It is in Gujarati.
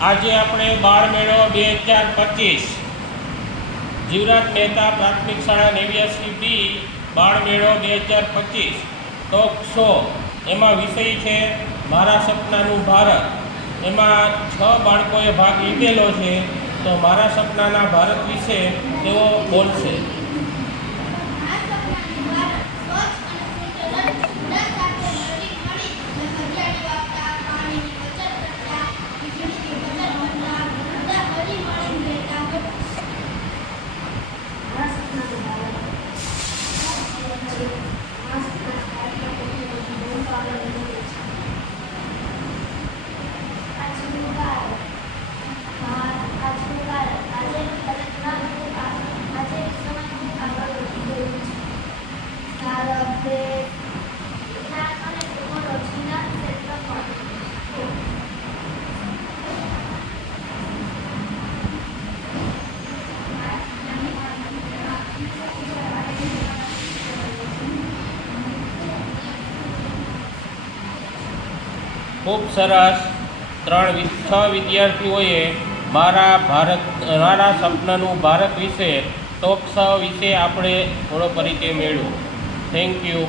આજે આપણે બાળ મેળો બે હજાર પચીસ. જીવરાજ મહેતા પ્રાથમિક શાળા નેવ્યાસી બી બાળ મેળો બે હજાર પચીસ. ટોક શો એમાં વિષય છે, મારા સપનાનું ભારત. એમાં છ બાળકોએ ભાગ લીધેલો છે, તો મારા સપનાના ભારત વિશે તેઓ બોલશે. ખૂબ સરસ ત્રણ છ વિદ્યાર્થીઓએ મારા ભારત, મારા સપનાનું ભારત વિશે શો વિશે આપણે થોડો પરિચય મેળવ્યો થેન્ક યુ.